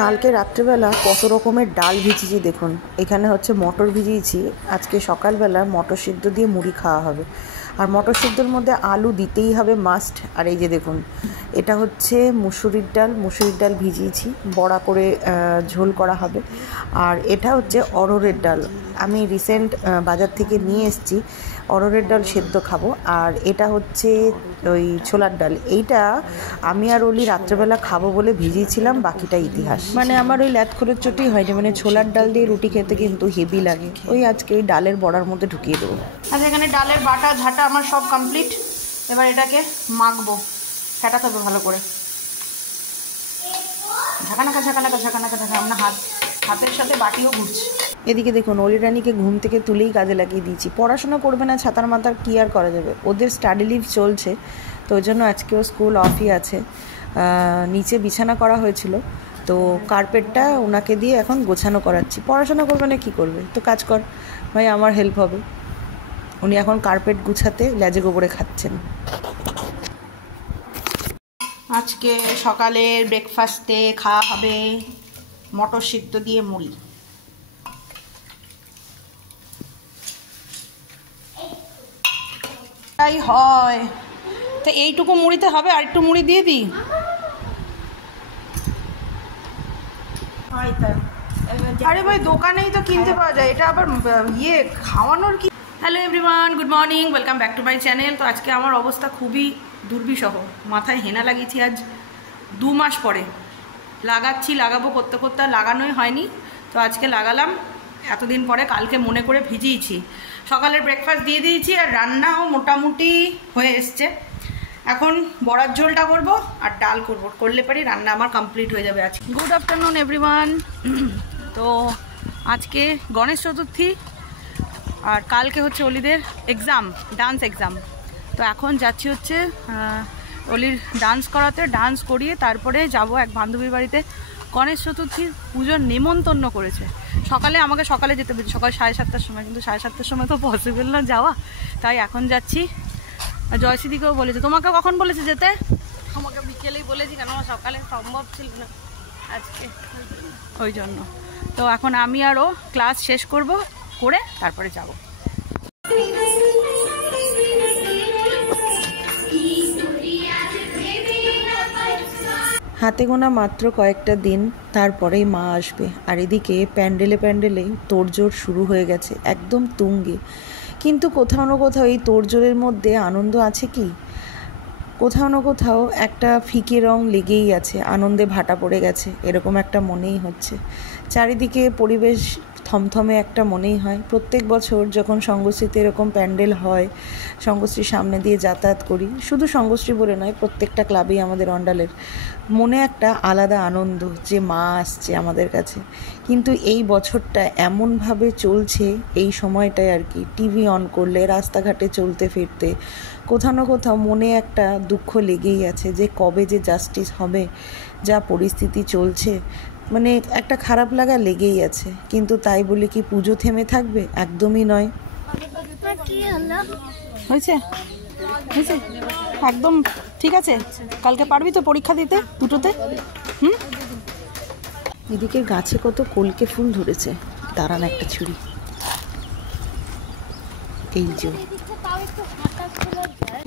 কালকে রাত্রেবেলা কত রকমের ডাল ভিজিয়েছি দেখুন। এখানে হচ্ছে মটর ভিজিয়েছি, আজকে সকালবেলা মটর সিদ্ধ দিয়ে মুড়ি খাওয়া হবে। আর মটর সিদ্ধর মধ্যে আলু দিতেই হবে মাস্ট। আর এই যে দেখুন, এটা হচ্ছে মুসুরির ডাল ভিজিয়েছি, বড়া করে ঝোল করা হবে। আর এটা হচ্ছে অড়হরের ডাল, আমি রিসেন্ট বাজার থেকে নিয়ে এসেছি। অড়হরের ডাল সেদ্ধ খাবো। আর এটা হচ্ছে ওই ছোলার ডাল, এইটা আমি আর ওলি রাত্রেবেলা খাবো বলে ভিজিয়েছিলাম, বাকিটা ইতিহাস। মানে আমার ওই ল্যাথখোলের চোটই হয়নি, মানে ছোলার ডাল দিয়ে রুটি খেতে কিন্তু হেভি লাগে। ওই আজকে এই ডালের বড়ার মধ্যে ঢুকিয়ে দেবো। আচ্ছা, এখানে ডালের বাটা ঝাঁটা আমার সব কমপ্লিট। এবার এটাকে মাখবো, ফেটাতে হবে ভালো করে। ঝাঁকানাকা আমরা হাতের সাথে বাটিও ঘুরছে। এদিকে দেখুন, অলি রানীকে ঘুম থেকে তুলেই কাজে লাগিয়ে দিয়েছি। পড়াশোনা করবে না ছাতার মাথার, কী আর করা যাবে, ওদের স্টাডি লিভ চলছে, তো ওই জন্য আজকেও স্কুল অফই আছে। নিচে বিছানা করা হয়েছিল, তো কার্পেটটা ওনাকে দিয়ে এখন গোছানো করাচ্ছি। পড়াশোনা করবে না, কী করবে, তো কাজ কর ভাই, আমার হেল্প হবে। উনি এখন কার্পেট গুছাতে লেজে গোবরে খাচ্ছেন। আজকে সকালের ব্রেকফাস্টে খাওয়া হবে মটর সিদ্ধ দিয়ে মুড়ি। তাই হয়, তো এইটুকু মুড়িতে হবে, আর একটু মুড়ি দিয়ে দিই। আরে ভাই, দোকানেই তো কিনতে পাওয়া যায়, এটা আবার খাওয়ানোর কি। Hello everyone, good morning, welcome back to my channel. তো আজকে আমার অবস্থা খুবই দুর্বিষহ, মাথায় হেনা লাগিয়েছি আজ 2 মাস পরে। লাগাবো করতে করতে আর লাগানোই হয়নি, তো আজকে লাগালাম এতদিন পরে। কালকে মনে করে ভিজিয়েছি, সকালের ব্রেকফাস্ট দিয়ে দিয়েছি, আর রান্নাও মোটামুটি হয়ে এসছে। এখন বড়ার ঝোলটা করব আর ডাল করলে পারি রান্না আমার কমপ্লিট হয়ে যাবে আজকে। Good afternoon everyone. তো আজকে গণেশ চতুর্থী, আর কালকে হচ্ছে অলিদের এক্সাম, ডান্স এক্সাম। তো এখন যাচ্ছি হচ্ছে অলির ডান্স করাতে, ডান্স করিয়ে তারপরে যাব এক বান্ধবীর বাড়িতে। গণেশ চতুর্থীর পুজোর নেমন্তন্ন করেছে। আমাকে সকালে যেতে পেরেছে, সকাল 7:30টার সময়, কিন্তু 7:30টার সময় তো পসিবল না যাওয়া, তাই এখন যাচ্ছি। জয়শ্রীদিকেও বলেছে। তোমাকে কখন বলেছে যেতে? আমাকে বিকেলেই বলেছি, কেন আমার সকালে সম্ভব ছিল না আজকে, ওই জন্য। তো এখন আমি আর ও ক্লাস শেষ করে তারপরে যাব। হাতে গোনা মাত্র কয়েকটা দিন, তারপরেই মা আসবে। আর এদিকে প্যান্ডেলে তোড়জোড় শুরু হয়ে গেছে, একদম তুঙ্গে। কিন্তু কোথাও না কোথাও এই তোড়জোড়ের মধ্যে আনন্দ আছে কি? কোথাও না কোথাও একটা ফিকে রং লেগেই আছে, আনন্দে ভাটা পড়ে গেছে, এরকম একটা মনেই হচ্ছে। চারিদিকে পরিবেশ থমথমে একটা মনেই হয়। প্রত্যেক বছর যখন সঙ্গশ্রীতে এরকম প্যান্ডেল হয়, সঙ্গশ্রীর সামনে দিয়ে যাতায়াত করি, শুধু সঙ্গশ্রী বলে নয়, প্রত্যেকটা ক্লাবেই আমাদের অন্ডালের মনে একটা আলাদা আনন্দ যে মা আসছে আমাদের কাছে। কিন্তু এই বছরটা এমনভাবে চলছে, এই সময়টায় আর কি, টিভি অন করলে, রাস্তাঘাটে চলতে ফিরতে কোথাও না কোথাও মনে একটা দুঃখ লেগেই আছে যে কবে যে জাস্টিস হবে। যা পরিস্থিতি চলছে, মানে একটা খারাপ লাগা লেগেই আছে। কিন্তু তাই বলে কি পুজো থেমে থাকবে? একদমই নয়। হয়েছে একদম ঠিক আছে। কালকে পারবি তো পরীক্ষা দিতে দুটোতে? এদিকে গাছে কত কলকে ফুল ধরেছে, দাঁড়ান একটা ছুরি। এই যে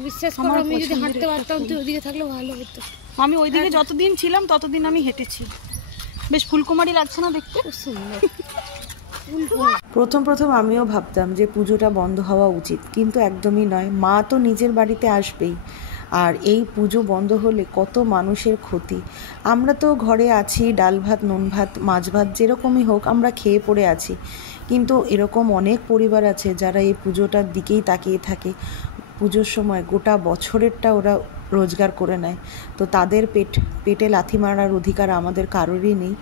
বিশ্বাস করো, আমি যদি হাঁটতে পারতাম তো ওইদিকে থাকলে ভালো হতো। আমি ওইদিকে যতদিন ছিলাম ততদিন আমি হেঁটেছি। বেশ ফুলকুমারী লাগছে না দেখতে? সুন্দর। প্রথম আমিও ভাবতাম যে পুজোটা বন্ধ হওয়া উচিত, কিন্তু একদমই নয়। মা তো নিজের বাড়িতে আসবেই, আর এই পুজো বন্ধ হলে কত মানুষের ক্ষতি। আমরা তো ঘরে আছি, ডাল ভাত, নুন ভাত, মাছ ভাত, যেরকমই হোক আমরা খেয়ে পড়ে আছি। কিন্তু এরকম অনেক পরিবার আছে যারা এই পুজোটার দিকেই তাকিয়ে থাকে। পুজোর সময় গোটা বছরেরটা ওরা রোজগার করে নেয়, তো তাদের পেটে লাথি মারার অধিকার আমাদের কারোরই নেই।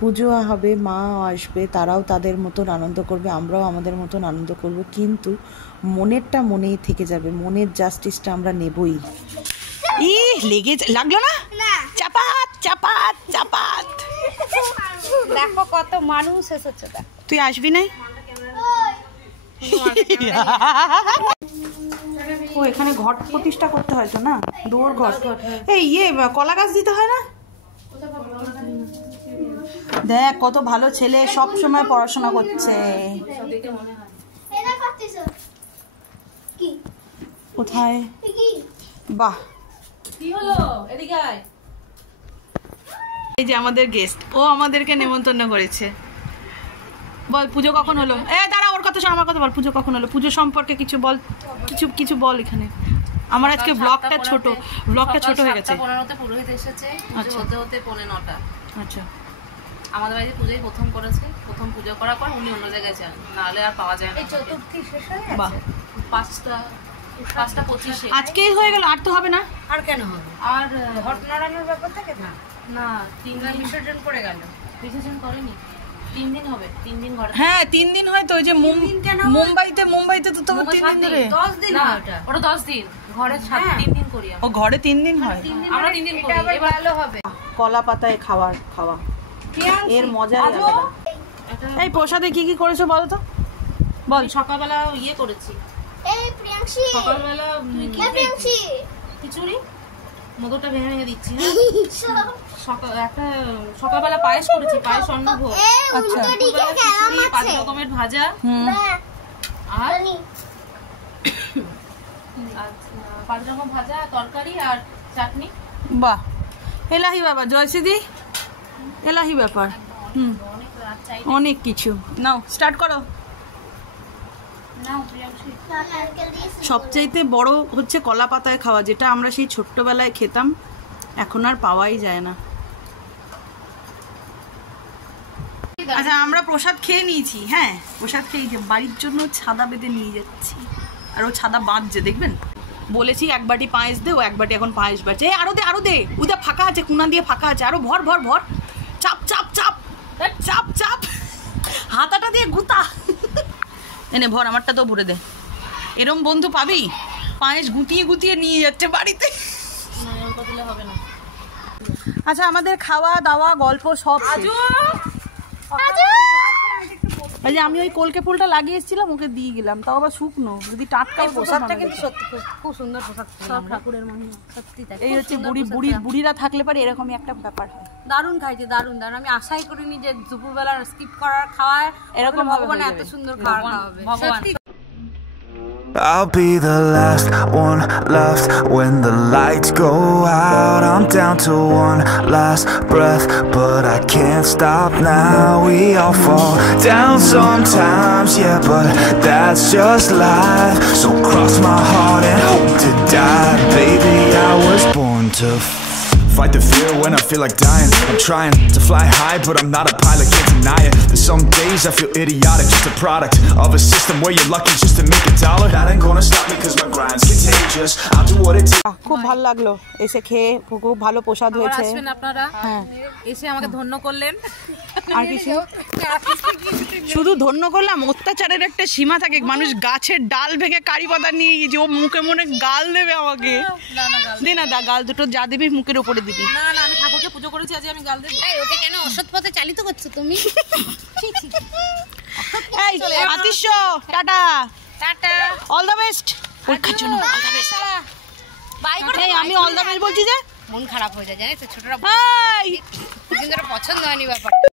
পুজো হবে, মা আসবে, তারাও তাদের মতন আনন্দ করবে, আমরাও আমাদের মতন আনন্দ করব, কিন্তু মনেরটা মনেই থেকে যাবে। মনের জাস্টিসটা আমরা নেবই। লাগলো না? চাপাত। দেখো কত মানুষ এসেছে। তুই আসবি নাই? ও এখানে ঘট প্রতিষ্ঠা করতে হয় তো না, দুয়ার ঘট। এই কলা গাছ দিতে হয় না? দেখ কত ভালো ছেলে, সব সময় পড়াশোনা করছে। কোথায়? বাহ, কি হলো? এদিকে আয়। এই যে আমাদের গেস্ট, ও আমাদেরকে নেমন্তন্ন করেছে। বল পুজো কখন হলো? দাঁড়া, ওর কথা শোন, আমার কথা বল। পুজো কখন হলো? পুজো সম্পর্কে কিছু বল, কিছু বল এখানে। আমার আজকে ব্লগটা ছোট হয়ে গেছে। 7:15 পুরোহিত এসেছে, পুজো হতে হতে 9:45। আচ্ছা, আমাদের বাড়িতে পুজোই প্রথম করেছে। প্রথম পুজো করার পর উনি অন্য জায়গায় যান, নাহলে আর পাওয়া যায় না। এই চতুর্থী শেষ হয়ে গেছে। বাহ, 5:25 আজকেই হয়ে গেল, আর তো হবে না। আর কেন হবে? আর ঘট নাড়ানোর ব্যাপার থাকে না। না, 3 দিন বিসর্জন করে গেল। বিসর্জন করেনি, 3 দিন হবে। 3 দিন ঘরে। হ্যাঁ 3 দিন হয় তো। ওই যে মুম্বাইতে তো তোমার 3 দিন ধরে। 10 দিন হয় ওটা 10 দিন। ঘরে 3 দিন করি আমরা। ও ঘরে 3 দিন হয়, আমরা 3 দিন করি। এবার ভালো হবে। কলা পাতায় খাওয়া এর মজা আলাদা। এই প্রসাদে কি কি করেছো বলো তো? বল। সকালবেলা ইয়ে করেছি। এই প্রিয়াংশী, সকালবেলা প্রিয়াংশী খিচুড়ি, মোদকটা ভেঙে ভেঙে দিচ্ছি। সকালবেলা পায়েস করেছি, পায়েস অন্নভোগ। আচ্ছা, 5 রকমের ভাজা আর 5 রকম ভাজা, তরকারি আর চাটনি। বাহ, এলাহি বাবা, জয়সিদি এলাহি ব্যাপার। অনেক কিছু। নাও স্টার্ট করো। সবচাইতে বড় হচ্ছে কলা পাতায় খাওয়া, যেটা আমরা সেই ছোট্টবেলায় খেতাম, এখন আর পাওয়াই যায় না। আচ্ছা, আমরা প্রসাদ খেয়ে নিয়েছি। হ্যাঁ, প্রসাদ খেয়ে বাড়ির জন্য ছাদা বেঁধে নিয়ে যাচ্ছি, আর ও ছাদা বাঁধছে, দেখবেন। বলেছি 1 বাটি পায়েস দে, ও 1 বাটি এখন পায়েস বাড়ছে। আরো দে, ওদের ফাঁকা আছে, কুনা দিয়ে ফাঁকা আছে, আরো ভর চাপ চাপ চাপ চাপ চাপ, হাতাটা দিয়ে গুতা এনে ভর, আমারটা তো ভরে দে। এরম বন্ধু পাবি, পায়েস গুতিয়ে নিয়ে যাচ্ছে বাড়িতে। হবে না। আচ্ছা, আমাদের খাওয়া দাওয়া গল্প সব এই যে আমি ওই কলকে ফুলটা লাগিয়ে এসেছিলাম, ওকে দিয়ে গেলাম, তাও আবার শুকনো। যদি টাটকা প্রসাদটা কিন্তু সত্যি খুব সুন্দর প্রসাদ, সব ঠাকুরের মহিমা সত্যি। এই হচ্ছে বুড়িরা থাকলে পারে এরকমই একটা ব্যাপার হয়। দারুণ খাইছে, দারুণ। আমি আশাই করিনি যে দুপুরবেলা স্কিপ করার খাওয়ায় এরকম ভগবান এত সুন্দর খাবার খাওয়াবে। সত্যি I'll be the last one left when the lights go out. I'm down to one last breath, but I can't stop now. We all fall down sometimes, yeah, but that's just life. So cross my heart and hope to die. Baby, I was born to fight the fear when I feel like dying. I'm trying to fly high, but I'm not a pilot, can't deny it. There's some days I feel idiotic, just a product of a system where you're lucky just to make $1. That ain't gonna stop me cause my grind's contagious. I'll do what it takes. খুব ভালো লাগলো এসে খেয়ে, খুব ভালো প্রসাদ হয়েছে। আসবেন আপনারা, এসে আমাকে ধন্য করলেন। আর কিছু শুধু ধন্য করলাম, অত্যাচারের একটা সীমা থাকে। মানুষ গাছের ডাল ভেঙে কারি পাতা নিয়ে গিয়েছে, ও মুখে মনে গাল দেবে আমাকে। দে না, গাল দুটো যা দিবি মুখের উপরে দিবি। না, আমি ঠাকুরকে পুজো করেছি, আজ আমি গাল দেব। ওকে কেন অসৎ পথে চালিত করছো তুমি? এই Atish, tata tata, all the best পরীক্ষার জন্য। All the best. বাই করে। আমি অল দ্য বেস্ট বলছি যে মন খারাপ হয়ে যায়, জানিস তো ছোটরা। পছন্দ হয়নি ব্যাপারটা।